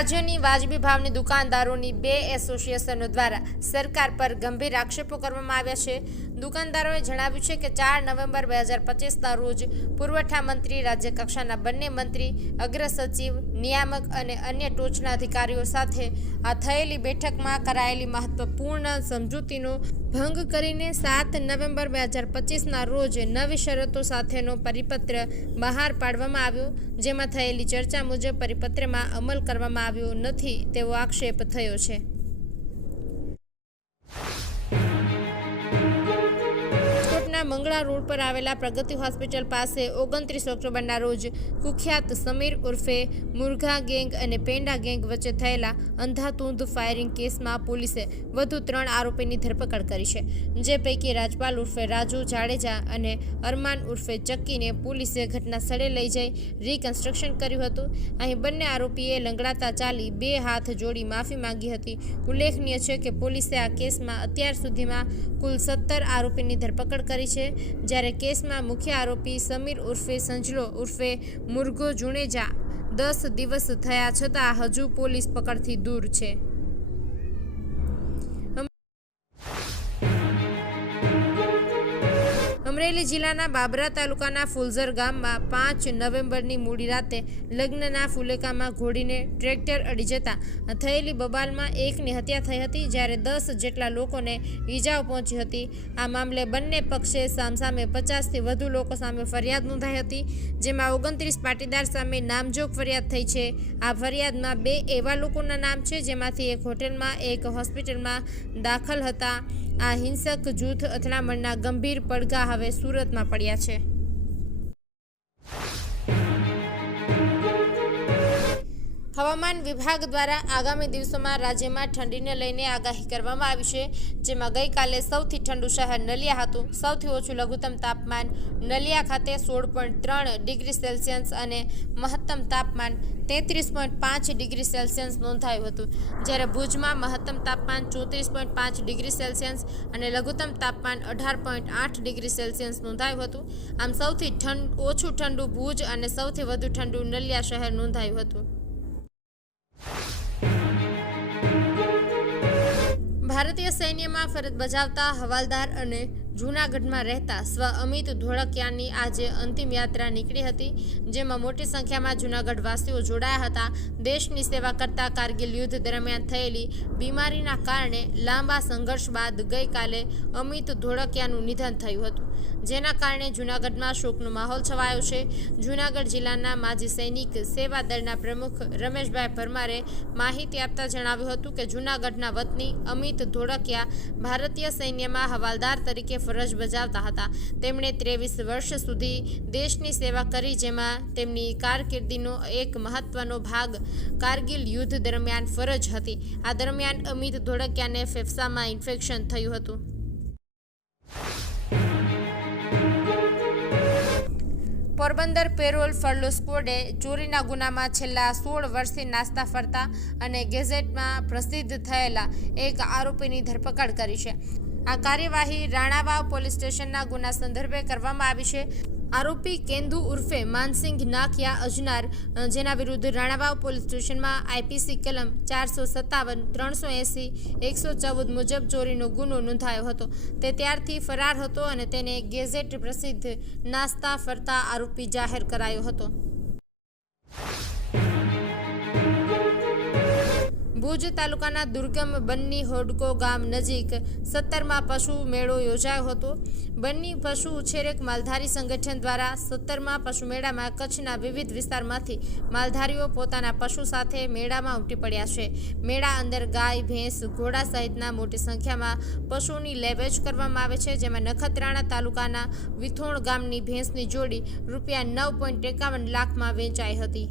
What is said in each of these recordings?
રાજ્યની વાજબી ભાવની દુકાનદારોની બે એસોસિએશનો દ્વારા સરકાર પર ગંભીર આક્ષેપો કરવામાં આવ્યા છે. દુકાનદારોએ જણાવ્યું છે કે ચાર નવેમ્બર બે હજાર પચીસના રોજ પુરવઠા મંત્રી રાજ્ય કક્ષાના બંને મંત્રી અગ્ર સચિવ નિયામક અને અન્ય ટોચના અધિકારીઓ સાથે આ થયેલી બેઠકમાં કરાયેલી મહત્વપૂર્ણ સમજૂતીનો ભંગ કરીને સાત નવેમ્બર બે હજાર પચીસના રોજ નવી શરતો સાથેનો પરિપત્ર બહાર પાડવામાં આવ્યો, જેમાં થયેલી ચર્ચા મુજબ પરિપત્રમાં અમલ કરવામાં આવ્યો નથી તેવો આક્ષેપ થયો છે. રાજકોટના મંગળા રોડ પર આવેલા પ્રગતિ હોસ્પિટલ પાસે ઓગણત્રીસ ઓક્ટોબરના રોજ કુખ્યાત સમીર ઉર્ફે મુરઘા ગેંગ અને પેંડા ગેંગ વચ્ચે થયેલા અંધાધૂંધ ફાયરિંગ કેસમાં પોલીસે વધુ ત્રણ આરોપીની ધરપકડ કરી છે. જે પૈકી રાજપાલ ઉર્ફે રાજુ જાડેજા અને અરમાન ઉર્ફે ચક્કીને પોલીસે ઘટના સ્થળે લઈ જઈ રિકન્સ્ટ્રક્શન કર્યું હતું. અહીં બંને આરોપીએ લંગડાતા ચાલી બે હાથ જોડી માફી માંગી હતી. ઉલ્લેખનીય છે કે પોલીસે આ કેસમાં અત્યાર સુધીમાં કુલ સત્તર આરોપીની ધરપકડ કરી છે, જ્યારે કેસમાં મુખ્ય આરોપી સમીર ઉર્ફે સંજલો ઉર્ફે મુર્ગો જુણેજા દસ દિવસ થયા છતાં હજુ પોલીસ પકડથી દૂર છે. અમરેલી જિલ્લાના બાબરા તાલુકાના ફુલઝર ગામમાં પાંચ નવેમ્બરની મોડી રાતે લગ્નના ફુલેકામાં ઘોડીને ટ્રેક્ટર અડી જતા થયેલી બબાલમાં એકની હત્યા થઈ હતી, જ્યારે દસ જેટલા લોકોને ઈજાઓ પહોંચી હતી. આ મામલે બંને પક્ષે સામસામે પચાસથી વધુ લોકો સામે ફરિયાદ નોંધાઈ હતી, જેમાં ઓગણત્રીસ પાટીદાર સામે નામજોગ ફરિયાદ થઈ છે. આ ફરિયાદમાં બે એવા લોકોના નામ છે, જેમાંથી એક હોટેલમાં, એક હોસ્પિટલમાં દાખલ હતા. આ હિંસક જૂથ અથડામણના ગંભીર પડઘા હવે સુરતમાં પડ્યા છે. હવામાન વિભાગ દ્વારા આગામી દિવસોમાં રાજ્યમાં ઠંડીને લઈને આગાહી કરવામાં આવી છે, જેમાં ગઈકાલે સૌથી ઠંડુ શહેર નલિયા હતું. સૌથી ઓછું લઘુત્તમ તાપમાન નલિયા ખાતે સોળ પોઈન્ટ ત્રણ ડિગ્રી સેલ્સિયસ અને મહત્તમ તાપમાન તેત્રીસ પોઈન્ટ પાંચ ડિગ્રી સેલ્સિયસ નોંધાયું હતું. જ્યારે ભુજમાં મહત્તમ તાપમાન ચોત્રીસ પોઈન્ટ પાંચ ડિગ્રી સેલ્સિયસ અને લઘુત્તમ તાપમાન અઢાર પોઈન્ટ આઠ ડિગ્રી સેલ્સિયસ નોંધાયું હતું. આમ સૌથી ઠંડ, ઓછું ઠંડુ ભુજ અને સૌથી વધુ ઠંડુ નલિયા શહેર નોંધાયું હતું. ભારતીય સૈન્યમાં ફરજ બજાવતા હવાલદાર અને જૂનાગઢમાં રહેતા સ્વ અમિત ધોળકિયાની આજે અંતિમ યાત્રા નીકળી હતી, જેમાં મોટી સંખ્યામાં જૂનાગઢ વાસીઓ જોડાયા હતા. દેશની સેવા કરતા કારગિલ યુદ્ધ દરમિયાન થયેલી બીમારીના કારણે લાંબા સંઘર્ષ બાદ ગઈકાલે અમિત ધોળકિયાનું નિધન થયું હતું. જેના કારણે જૂનાગઢમાં શોકનો માહોલ છવાયો છે. જૂનાગઢ જિલ્લાના માજી સૈનિક સેવા દળના પ્રમુખ રમેશભાઈ પરમારે માહિતી આપતા જણાવ્યું હતું કે જૂનાગઢના વતની અમિત ધોળકિયા ભારતીય સૈન્યમાં હવાલદાર તરીકે ફરજ બજાવતા હતા. તેમણે ત્રેવીસ વર્ષ સુધી દેશની સેવા કરી, જેમાં તેમની કારકિર્દીનો એક મહત્વનો ભાગ કારગિલ યુદ્ધ દરમિયાન ફરજ હતી. આ દરમિયાન અમિત ધોળકિયાને ફેફસામાં ઇન્ફેક્શન થયું હતું. પોરબંદર પેરોલ ફરલો સ્કોડે ચોરીના ગુનામાં છેલ્લા સોળ વર્ષથી નાસ્તા ફરતા અને ગેઝેટમાં પ્રસિદ્ધ થયેલા એક આરોપીની ધરપકડ કરી છે. આ કાર્યવાહી રાણાવાવ પોલીસ સ્ટેશનના ગુના સંદર્ભે કરવામાં આવી છે. આરોપી કેન્દુ ઉર્ફે માનસિંહ નાખિયા અજનાર જેના વિરુદ્ધ રાણાવાવ પોલીસ સ્ટેશનમાં આઈપીસી કલમ ચારસો સત્તાવન, ત્રણસો એંસી, એકસો ચૌદ મુજબ ચોરીનો ગુનો નોંધાયો હતો. તે ત્યારથી ફરાર હતો અને તેને ગેઝેટ પ્રસિદ્ધ નાસ્તા ફરતા આરોપી જાહેર કરાયો હતો. ભુજ તાલુકાના દુર્ગમ બન્ની હોડકો ગામ નજીક સત્તરમાં પશુ મેળો યોજાયો હતો. બન્ની પશુ ઉછેરક માલધારી સંગઠન દ્વારા સત્તરમાં પશુ મેળામાં કચ્છના વિવિધ વિસ્તારમાંથી માલધારીઓ પોતાના પશુ સાથે મેળામાં ઉમટી પડ્યા છે. મેળા અંદર ગાય, ભેંસ, ઘોડા સહિતના મોટી સંખ્યામાં પશુની લેવેચ કરવામાં આવે છે, જેમાં નખત્રાણા તાલુકાના વિથોણ ગામની ભેંસની જોડી રૂપિયા નવ પોઈન્ટ એકાવન લાખમાં વેચાઈ હતી.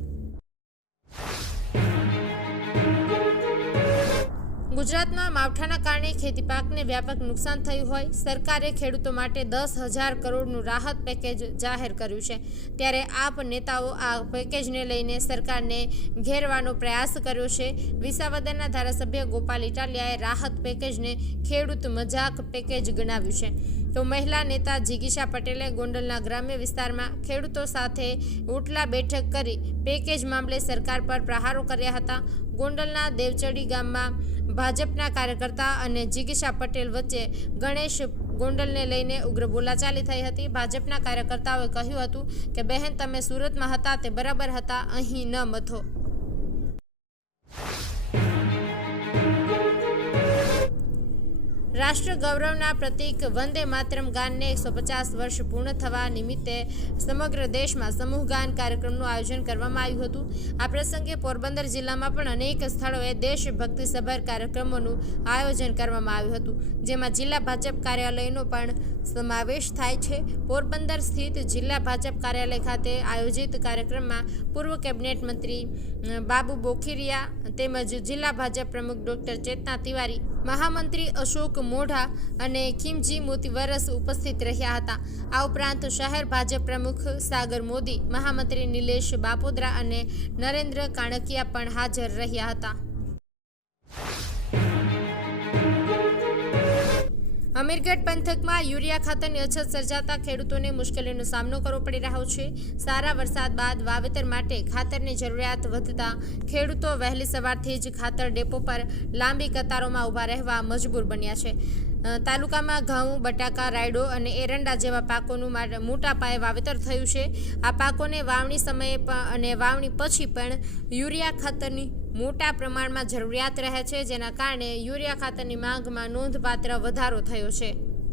ગુજરાતમાં માવઠાના કારણે ખેતી પાકને વ્યાપક નુકસાન થયું હોય, સરકારે ખેડૂતો માટે દસ હજાર કરોડનું રાહત પેકેજ જાહેર કર્યું છે. ત્યારે આપ નેતાઓ આ પેકેજને લઈને સરકારને ઘેરવાનો પ્રયાસ કર્યો છે. વિસાવદરના ધારાસભ્ય ગોપાલ ઇટાલિયાએ રાહત પેકેજને ખેડૂત મજાક પેકેજ ગણાવ્યું છે. તો મહિલા નેતા જિગીશા પટેલે ગોંડલના ગ્રામ્ય વિસ્તારમાં ખેડૂતો સાથે ઉટલા બેઠક કરી પેકેજ મામલે સરકાર પર પ્રહારો કર્યા હતા. ગોંડલના દેવચડી ગામમાં ભાજપના કાર્યકર્તા અને જિગીશા પટેલ વચ્ચે ગણેશ ગોંડલને લઈને ઉગ્ર બોલાચાલી થઈ હતી. ભાજપના કાર્યકર્તાઓએ કહ્યું હતું કે, બહેન, તમે સુરતમાં હતા, તે બરાબર હતા, અહીં ન મથો. રાષ્ટ્ર ગૌરવના પ્રતીક વંદે માતરમ ગાનને એકસો પચાસ વર્ષ પૂર્ણ થવા નિમિત્તે સમગ્ર દેશમાં સમૂહ ગાન કાર્યક્રમનું આયોજન કરવામાં આવ્યું હતું. આ પ્રસંગે પોરબંદર જિલ્લામાં પણ અનેક સ્થળોએ દેશભક્તિસભર કાર્યક્રમોનું આયોજન કરવામાં આવ્યું હતું. જેમાં જિલ્લા ભાજપ કાર્યાલયનો પણ સમાવેશ થાય છે. પોરબંદર સ્થિત જિલ્લા ભાજપ કાર્યાલય ખાતે આયોજિત કાર્યક્રમમાં પૂર્વ કેબિનેટ મંત્રી બાબુ બોખીરિયા તેમજ જિલ્લા ભાજપ પ્રમુખ ડોક્ટર ચેતના તિવારી મહામંત્રી અશોક મોઢા અને ખીમજી મોતીવરસ ઉપસ્થિત રહ્યા હતા. આ ઉપરાંત શહેર ભાજપ પ્રમુખ સાગર મોદી, મહામંત્રી નિલેશ બાપોદરા અને નરેન્દ્ર કાણકિયા પણ હાજર રહ્યા હતા. અમીરગઢ પંથકમાં યુરિયા ખાતરની અછત સર્જાતા ખેડૂતોને મુશ્કેલીનો સામનો કરવો પડી રહ્યો છે. સારા વરસાદ બાદ વાવેતર માટે ખાતરની જરૂરિયાત વધતા ખેડૂતો વહેલી સવારથી જ ખાતર ડેપો પર લાંબી કતારોમાં ઊભા રહેવા મજબૂર બન્યા છે. તાલુકામાં ઘઉં, બટાકા, રાયડો અને એરંડા જેવા પાકોનું મોટા પાયે વાવેતર થયું છે. આ પાકોને વાવણી સમયે અને વાવણી પછી પણ યુરિયા ખાતરની મોટા પ્રમાણમાં જરૂરિયાત રહે છે, જેના કારણે યુરિયા ખાતરની માંગમાં નોંધપાત્ર વધારો થયો છે.